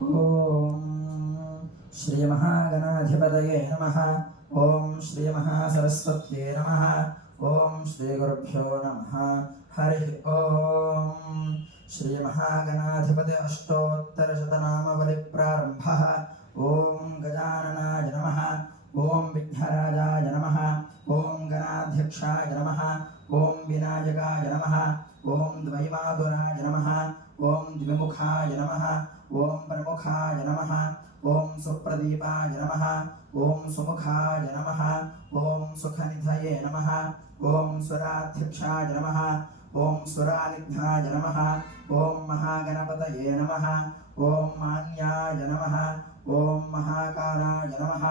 ఓం శ్రీ మహాగణాధిపతయే నమః. ఓం శ్రీ మహాసరస్వత్యే నమః. ఓం శ్రీ గురుభ్యో నమః. హరి ఓం. శ్రీ మహాగణాధిపతి అష్టోత్తరశతనామవళి ప్రారంభః. ఓం గజాననాయ నమః. ఓం విఘ్నరాజాయ నమః. ఓం గణాధ్యక్షాయ నమః. ఓం వినాయకాయ నమః. ఓం ద్వైమాతురాయ నమః. ఓం ద్విముఖాయ నమః. ఓం ప్రముఖాయ నమః. ఓం సుప్రదీపాయ నమః. ఓం సుముఖాయ నమః. ఓం సుఖనిధయే నమః. ఓం సురాధ్యక్షాయ నమః. ఓం సురానిఘ్నాయ నమః. ఓం మహాగణపతయే నమః. ఓం మాన్యాయ నమః. ఓం మహాకాలాయ నమః.